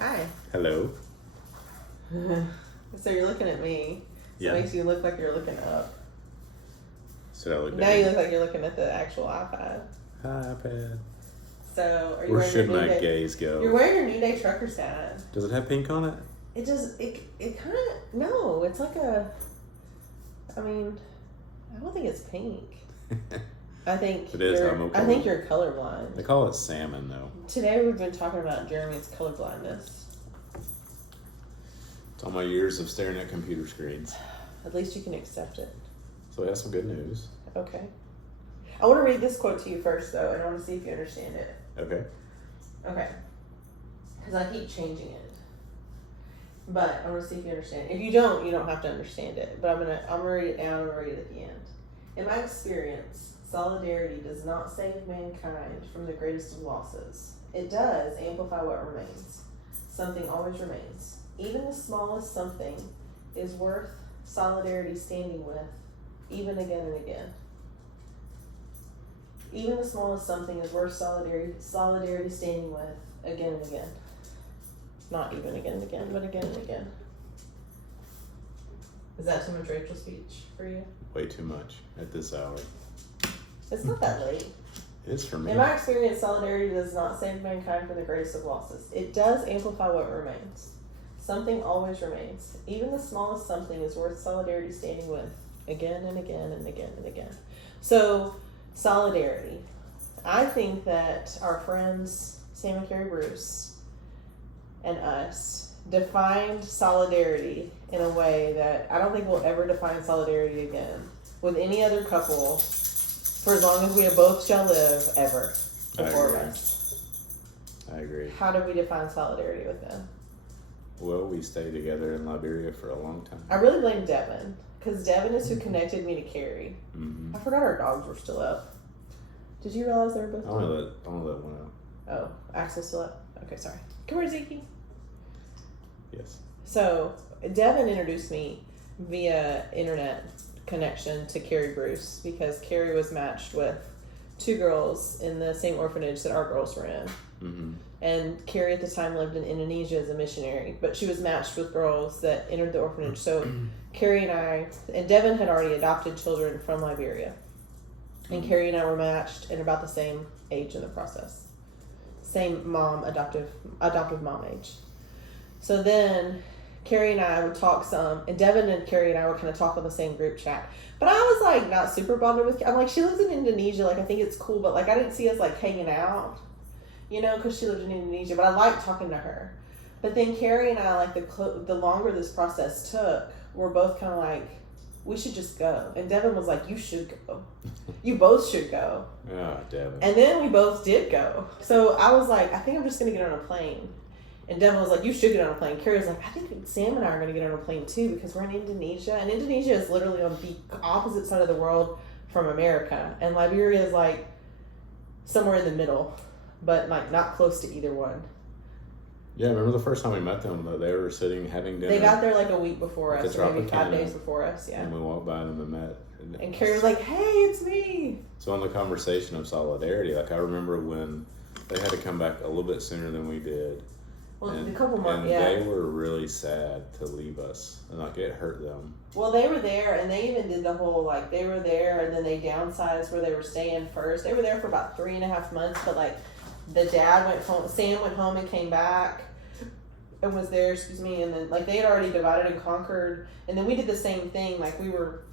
Hi. Hello. So you're looking at me. So Yeah. it makes you look like you're looking up. So I look Now you look like you're looking at the actual iPad. Hi, iPad. So are you Where wearing should your my Noonday? gaze go? You're wearing your Noonday trucker's hat. Does it have pink on it? It just it kind of no. It's like a. I mean, I don't think it's pink. I think It is, you're. I'm okay I think with you're colorblind. They call it salmon, though. Today we've been talking about Jeremy's colorblindness. It's all my years of staring at computer screens. At least you can accept it. So we have some good news. Okay. I want to read this quote to you first, though, and I want to see if you understand it. Okay. Okay. Because I keep changing it. But I want to see if you understand. If you don't have to understand it. But I'm gonna read it down and read it at the end. In my experience, solidarity does not save mankind from the greatest of losses. It does amplify what remains. Something always remains. Even the smallest something is worth solidarity standing with, even again and again. Even the smallest something is worth solidarity standing with, again and again. Not even again and again, but again and again. Is that too much Rachel speech for you? Way too much at this hour. It's not that late. It is for me. In my experience, solidarity does not save mankind from the greatest of losses. It does amplify what remains. Something always remains. Even the smallest something is worth solidarity standing with, again and again and again and again. So, solidarity. I think that our friends, Sam and Carrie Bruce, and us, defined solidarity in a way that I don't think we'll ever define solidarity again with any other couple for as long as we both shall live, ever, the four of us. I agree. How do we define solidarity with them? Well, we stayed together in Liberia for a long time. I really blame Devin, because Devin is who connected me to Carrie. Mm-hmm. I forgot our dogs were still up. Did you realize they were both I only let one out. Oh, Axel's still up? Okay, sorry. Come here, Zeke. Yes. So, Devin introduced me via internet connection to Carrie Bruce, because Carrie was matched with two girls in the same orphanage that our girls were in. Mm-hmm. And Carrie at the time lived in Indonesia as a missionary, but she was matched with girls that entered the orphanage. So Carrie and Devin had already adopted children from Liberia. And Carrie and I were matched and about the same age in the process. Same mom, adoptive mom age. So then Carrie and I would talk some, and Devin and Carrie and I would kind of talk on the same group chat. But I was like not super bonded with. I'm like, she lives in Indonesia. Like, I think it's cool, but like I didn't see us like hanging out, because she lived in Indonesia. But I liked talking to her. But then Carrie and I, like the longer this process took, we're both kind of like, we should just go. And Devin was like, you should go. You both should go. Ah, Devin. And then we both did go. So I was like, I think I'm just gonna get on a plane. And Devin was like, you should get on a plane. Carrie was like, I think Sam and I are going to get on a plane too, because we're in Indonesia. And Indonesia is literally on the opposite side of the world from America. And Liberia is like somewhere in the middle, but like not close to either one. Yeah, remember the first time we met them, they were sitting having dinner. They got there like a week before At us, the or maybe 5 Tropicana. days before us, yeah. And we walked by them and met. And Carrie was like, hey, it's me. So on the conversation of solidarity, like I remember when they had to come back a little bit sooner than we did. Well, And, a couple months, and yeah. they were really sad to leave us, and like it hurt them. Well, they were there, and they even did the whole, like, they were there, and then they downsized where they were staying first. They were there for about 3.5 months, but, like, the dad went home, Sam went home and came back, and was there, and then, like, they had already divided and conquered, and then we did the same thing, like, we were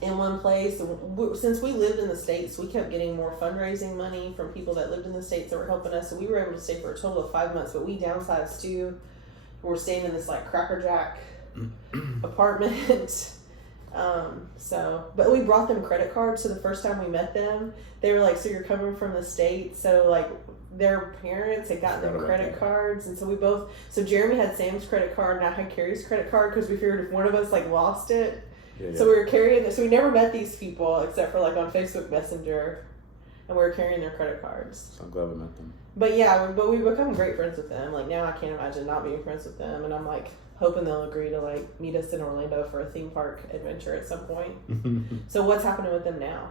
in one place, and since we lived in the States, we kept getting more fundraising money from people that lived in the States that were helping us, so we were able to stay for a total of 5 months, but we downsized too. We're staying in this, like, Cracker Jack apartment. But we brought them credit cards, so the first time we met them, they were like, so you're coming from the States, so, like, their parents had gotten them credit cards, and so Jeremy had Sam's credit card, and I had Carrie's credit card, because we figured if one of us, like, lost it, so we were carrying this. So we never met these people except for like on Facebook Messenger, and we were carrying their credit cards. So I'm glad we met them. But yeah, but we've become great friends with them. Like now I can't imagine not being friends with them, and I'm like hoping they'll agree to like meet us in Orlando for a theme park adventure at some point. So what's happening with them now?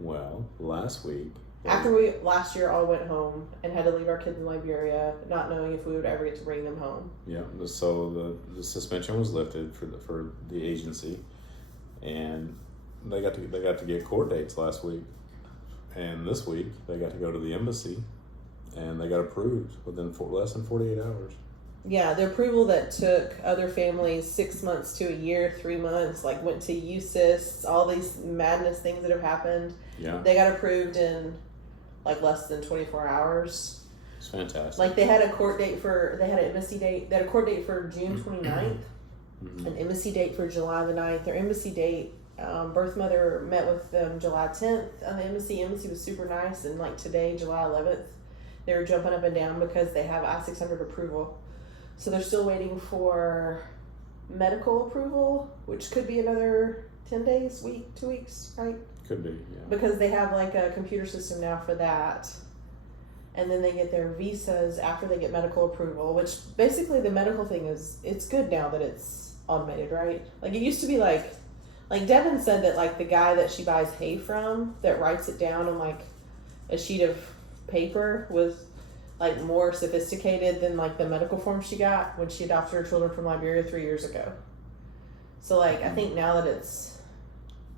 Well, last week After we last year all went home and had to leave our kids in Liberia, not knowing if we would ever get to bring them home. Yeah. So the suspension was lifted for the agency, and they got to get court dates last week, and this week they got to go to the embassy, and they got approved within less than 48 hours. Yeah, the approval that took other families 6 months to a year, 3 months, like went to USIS, all these madness things that have happened. Yeah. They got approved in like less than 24 hours. It's fantastic. Like they had a court date they had an embassy date, they had a court date for June 29th, an embassy date for July the 9th. Their embassy date, birth mother met with them July 10th on the embassy. Embassy was super nice, and like today, July 11th, they were jumping up and down because they have I-600 approval. So they're still waiting for medical approval, which could be another 10 days, 2 weeks, right? Could be, yeah. Because they have like a computer system now for that. And then they get their visas after they get medical approval, which basically the medical thing it's good now that it's automated, right? Like it used to be like Devin said that like the guy that she buys hay from that writes it down on like a sheet of paper was like more sophisticated than like the medical form she got when she adopted her children from Liberia 3 years ago. So like I think now that it's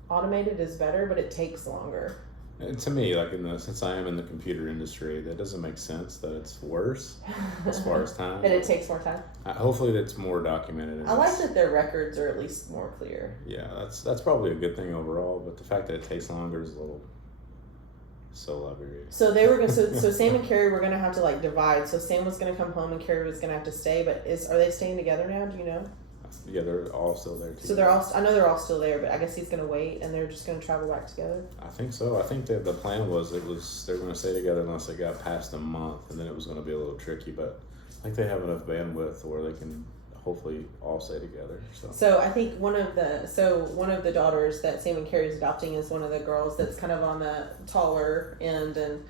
automated is better, but it takes longer. And to me, like since I am in the computer industry, that doesn't make sense that it's worse as far as time. That it takes more time. Hopefully, that's more documented. I like that their records are at least more clear. Yeah, that's probably a good thing overall. But the fact that it takes longer is a little so Liberia. So they were gonna. So Sam and Carrie were gonna have to like divide. So Sam was gonna come home and Carrie was gonna have to stay. But are they staying together now? Do you know? Yeah, they're all still there too. So they're all. I know they're all still there, but I guess he's gonna wait, and they're just gonna travel back together. I think so. I think that the plan was they were gonna stay together unless it got past a month, and then it was gonna be a little tricky. But I think they have enough bandwidth where they can hopefully all stay together. So I think one of the daughters that Sam and Carrie's adopting is one of the girls that's kind of on the taller end, and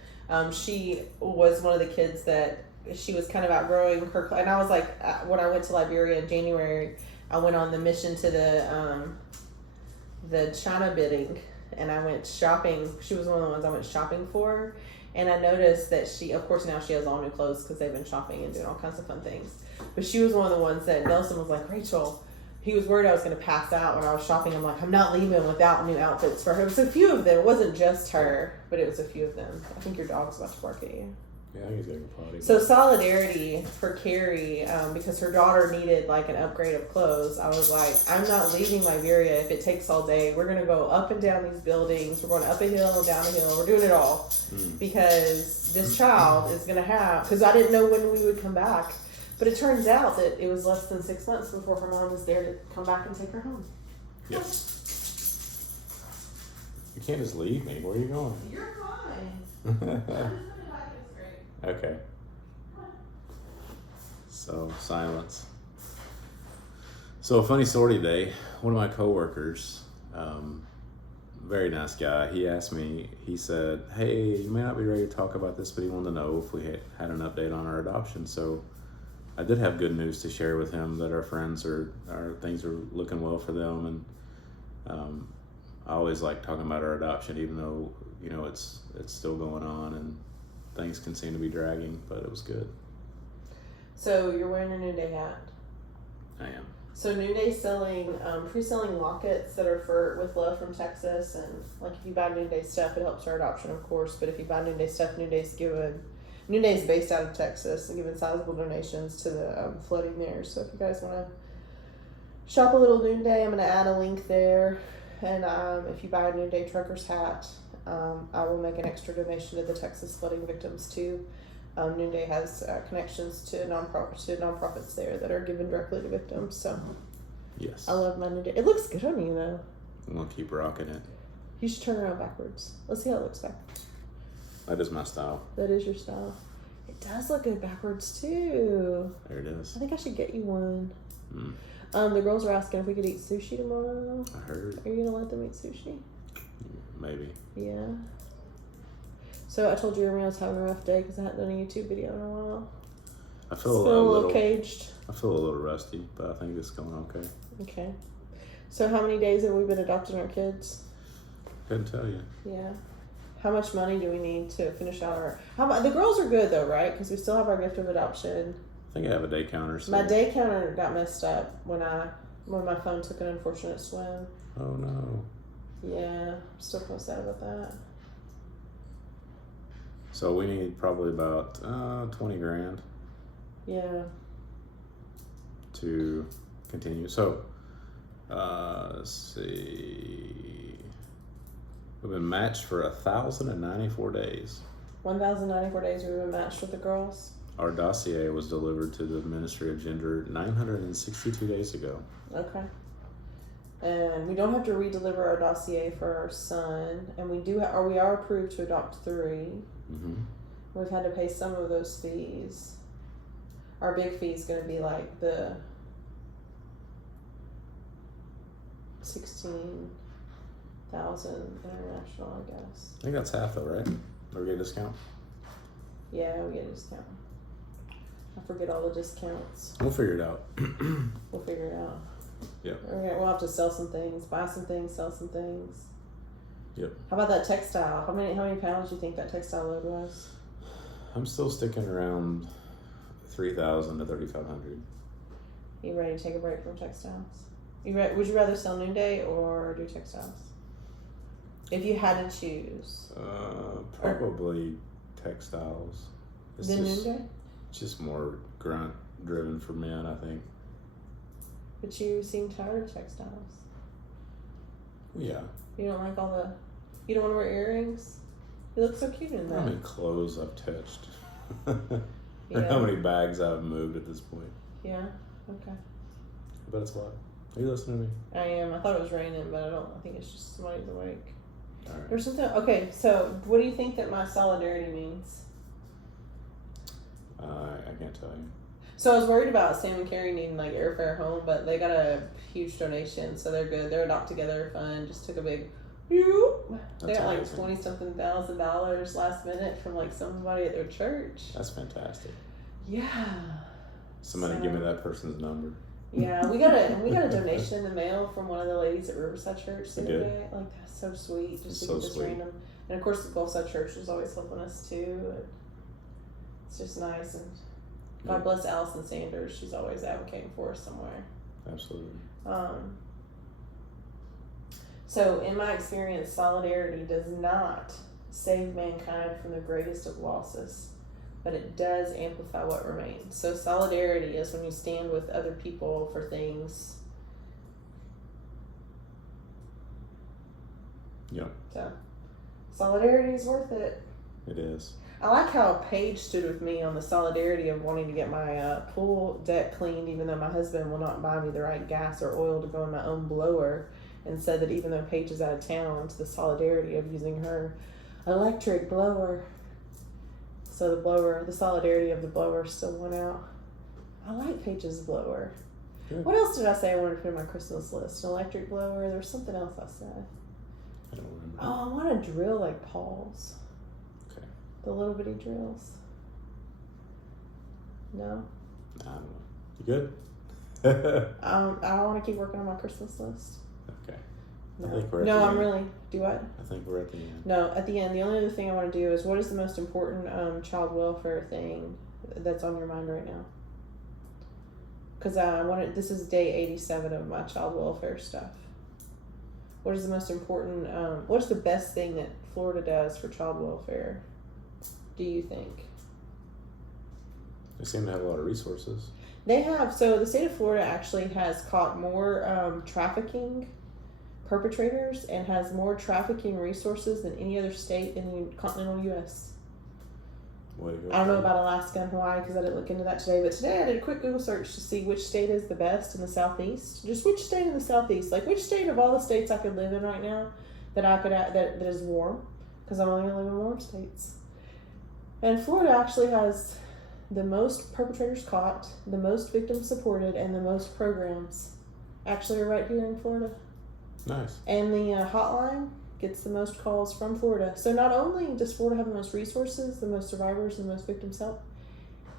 she was one of the kids that she was kind of outgrowing her. And I was like, when I went to Liberia in January, I went on the mission to the China bidding, and I went shopping. She was one of the ones I went shopping for, and I noticed that she, of course, now she has all new clothes because they've been shopping and doing all kinds of fun things. But she was one of the ones that Nelson was like, Rachel, he was worried I was going to pass out when I was shopping. I'm like, I'm not leaving without new outfits for her. It was a few of them. It wasn't just her, but it was a few of them. I think your dog's about to bark at you. Yeah, I think he's going to go potty. So solidarity for Carrie, because her daughter needed like an upgrade of clothes. I was like, I'm not leaving Liberia if it takes all day. We're going to go up and down these buildings. We're going up a hill, down a hill. We're doing it all because this child is going to have, because I didn't know when we would come back. But it turns out that it was less than 6 months before her mom was there to come back and take her home. Yep. You can't just leave me. Where are you going? You're fine. Okay. So, silence. So, a funny story today. One of my coworkers, very nice guy, he asked me, he said, hey, you may not be ready to talk about this, but he wanted to know if we had an update on our adoption. So, I did have good news to share with him that our friends things are looking well for them. And I always like talking about our adoption, even though, it's still going on and things can seem to be dragging, but it was good. So you're wearing a Noonday hat. I am. So Noonday's selling, pre-selling lockets that are with love from Texas, and like if you buy Noonday stuff, it helps our adoption, of course. But if you buy Noonday stuff, Noonday's based out of Texas and giving sizable donations to the flooding there. So if you guys want to shop a little Noonday, I'm going to add a link there. And if you buy a Noonday trucker's hat, I will make an extra donation to the Texas flooding victims too. Noonday has connections to nonprofits there that are given directly to victims. So yes, I love my Noonday. It looks good on you though. I'm gonna keep rocking it. You should turn around backwards. Let's see how it looks backwards. That is my style. That is your style. It does look good backwards too. There it is. I think I should get you one. The girls are asking if we could eat sushi tomorrow. I heard. Are you gonna let them eat sushi? Maybe. Yeah. So I told you I was having a rough day because I hadn't done a YouTube video in a while. I feel a little caged. I feel a little rusty, but I think it's going okay. Okay. So how many days have we been adopting our kids? Couldn't tell you. Yeah. How much money do we need to finish out our? The girls are good though, right? Because we still have our gift of adoption. I think I have a day counter. So. My day counter got messed up when my phone took an unfortunate swim. Oh no. Yeah, I'm still so sad about that. So we need probably about $20,000. Yeah. To continue. So let's see. We've been matched for 1,094 days. 1,094 days we've been matched with the girls. Our dossier was delivered to the Ministry of Gender 962 days ago. Okay. And we don't have to redeliver our dossier for our son, and we are approved to adopt 3. Mm-hmm. We've had to pay some of those fees. Our big fee is going to be like the 16,000 international, I guess. I think that's half though, right? Or we get a discount? Yeah, we get a discount. I forget all the discounts. We'll figure it out. We'll figure it out. Yep. Okay, we'll have to sell some things, buy some things, sell some things. Yep. How about that textile? How many pounds do you think that textile load was? I'm still sticking around 3,000 to 3,500. You ready to take a break from textiles? Would you rather sell Noonday or do textiles? If you had to choose. Probably textiles. It's The Noonday? just more grunt driven for men, I think. But you seem tired of textiles. Yeah. You don't like you don't want to wear earrings? You look so cute in that. How many clothes I've touched. Yeah. How many bags I've moved at this point. Yeah, okay. But it's what? Are you listening to me? I am. I thought it was raining, but I think it's just somebody's awake. All right. There's something. Okay, so what do you think that my solidarity means? I can't tell you. So I was worried about Sam and Carrie needing like airfare home, but they got a huge donation, so they're good. Their Adopt Together fund just took a big. They got like $20-something thousand last minute from like somebody at their church. That's fantastic. Yeah. Somebody give me that person's number. Yeah, we got a donation in the mail from one of the ladies at Riverside Church the other Good. day. Like that's so sweet. Just to So get this sweet. random, and of course the Gulfside Church was always helping us too. It's just nice, and God bless Allison Sanders. She's always advocating for us somewhere. Absolutely. So in my experience, solidarity does not save mankind from the greatest of losses, but it does amplify what remains. So solidarity is when you stand with other people for things. Yep. So solidarity is worth it. It is. I like how Paige stood with me on the solidarity of wanting to get my pool deck cleaned, even though my husband will not buy me the right gas or oil to go in my own blower, and said that even though Paige is out of town, to the solidarity of using her electric blower. So the solidarity of the blower still went out. I like Paige's blower. Good. What else did I say I wanted to put in my Christmas list? An electric blower. There was something else I said. I don't remember. Oh, I want to drill like Paul's. Okay. The little bitty drills. No? I don't know. You good? I want to keep working on my Christmas list. Okay. No, I think we're at no the I'm end. really. Do what? I think we're at the end. No, at the end. The only other thing I want to do is what is the most important child welfare thing that's on your mind right now? Because this is day 87 of my child welfare stuff. What is the most important? What is the best thing that Florida does for child welfare? Do you think? They seem to have a lot of resources. They have. So the state of Florida actually has caught more trafficking perpetrators and has more trafficking resources than any other state in the continental U.S. Way to go. I don't know about Alaska and Hawaii because I didn't look into that today, but today I did a quick Google search to see which state is the best in the southeast. Just which state in the southeast, like which state of all the states I could live in right now that I could that is warm, because I'm only gonna live in warm states. And Florida actually has the most perpetrators caught, the most victims supported, and the most programs actually are right here in Florida. Nice. And the hotline gets the most calls from Florida. So not only does Florida have the most resources, the most survivors, and the most victims help,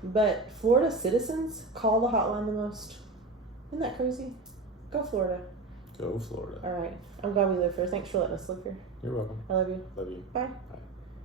but Florida citizens call the hotline the most. Isn't that crazy? Go Florida. Go Florida. All right. I'm glad we live here. Thanks for letting us live here. You're welcome. I love you. Love you. Bye. Bye.